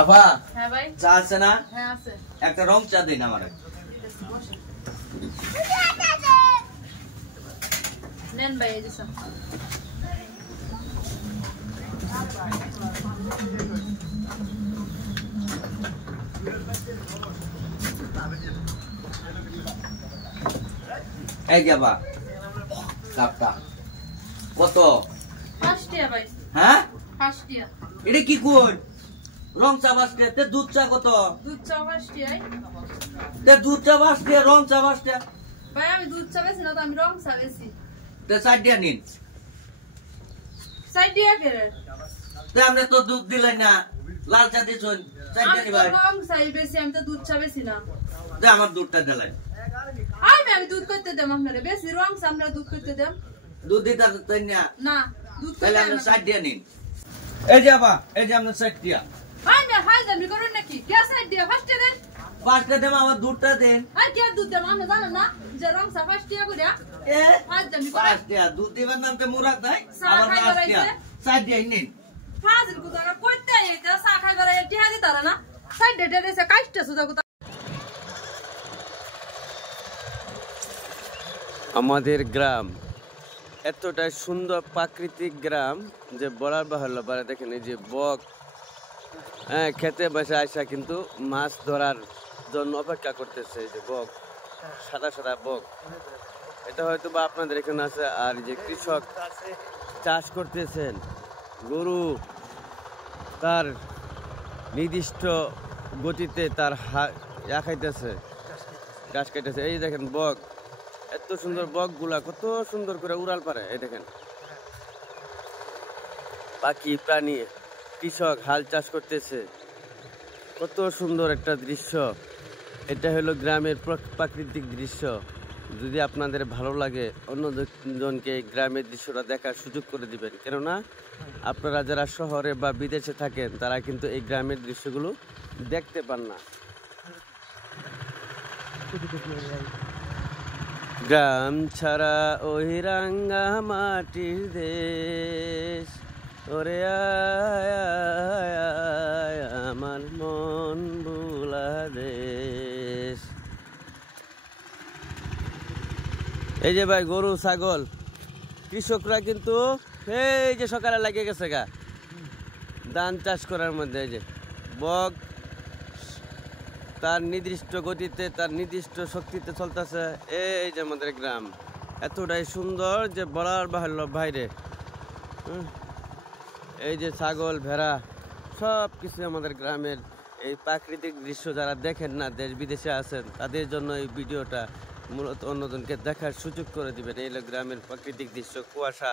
আপা হ্যাঁ ভাই চা আছে না? হ্যাঁ আছে। একটা রং চা দিন আমারে। নেন ভাই এই যে চা। এই যাবা কাপটা কত? 5 টাকা ভাই। হ্যাঁ 5 টাকা। এটা কি কই? রং চা বাসতে তে দুধ চা কত? দুধ চা 5 টাকায়। তে দুধ চা বাসতে রং চা বাসতে ভাই আমি দুধ চা বেশি না তো আমি রং চা বেশি। তে 4 দিয়া নিন। 4 টাকা করে। তে আপনি তো দুধ দিলেন না, লাল চা দিছুন 4 দিয়া আমি নিবাই। রং চাই বেশি, আমি তো দুধ চা বেশি না। তে আমার দুধটা দিলেন। আমি দুধ করতে দেব আপনারে, বেশি রং চা আমরা দুধ করতে দেব। দুধ দিতে দেন না? না দুধ তাহলে করতে আপনি 4 দিয়া নিন। এই যে আপা, এই যে আপনার 4 দিয়া। আমি হাল দামি করুন নাকি? কে 4 টাকা 5 টাকা দেন? 5 টা দেন, আমার দুধটা দেন। আর কে দুধ দেব আপনি জানেন না যে রং চা 5 টাকা করে? এ হাল দামি করে 5 টাকা দুধ দিবেন নাম তে মুরাদ ভাই। চা আবার খাই 5 টাকা বেড়াইছে। 4 দিয়া নিন। ফাজিল কুতারা কইতে আইতে চা খাই করে টিহা দিতারা না? 4 টাকা দেছে কাইটটা সুদা কুতা। আমাদের গ্রাম এতটাই সুন্দর প্রাকৃতিক গ্রাম যে বলার বাহুল্য। পারে দেখেন এই যে বক খেতে বসে আসা কিন্তু মাছ ধরার জন্য অপেক্ষা করতেছে। এই যে বক, সাদা সাদা বক, এটা হয়তো বা আপনাদের এখানে আছে। আর যে কৃষক চাষ করতেছেন, গরু তার নির্দিষ্ট গতিতে তার খাইতেছে, ঘাস খাইতেছে। এই দেখেন বক, এত সুন্দর বকগুলা কত সুন্দর করে উড়াল পারে। এই দেখেন পাখি প্রাণী, কৃষক হাল চাষ করতেছে, কত সুন্দর একটা দৃশ্য। এটা হলো গ্রামের প্রাকৃতিক দৃশ্য। যদি আপনাদের ভালো লাগে অন্যজনকে গ্রামের দৃশ্যটা দেখার সুযোগ করে দিবেন, কেননা আপনারা যারা শহরে বা বিদেশে থাকেন তারা কিন্তু এই গ্রামের দৃশ্যগুলো দেখতে পান না। গ্রাম ছাড়া ওই রাঙ্গা মাটির দেশ, ওরে আয় আমার মন ভোলা দেশ। এই যে ভাই গরু ছাগল, কৃষকরা কিন্তু এই যে সকালে লাগিয়ে গেছে গা ধান চাষ করার মধ্যে। এই যে বক তার নির্দিষ্ট গতিতে, তার নির্দিষ্ট শক্তিতে চলতেছে। এই যে আমাদের গ্রাম এতটাই সুন্দর যে বলার বাহুল্য বাইরে। এই যে ছাগল, ভেড়া, সব কিছু আমাদের গ্রামের এই প্রাকৃতিক দৃশ্য যারা দেখেন না, দেশ বিদেশে আছেন, তাদের জন্য এই ভিডিওটা মূলত অন্যজনকে দেখার সুযোগ করে দিবেন। এই হলো গ্রামের প্রাকৃতিক দৃশ্য, কুয়াশা।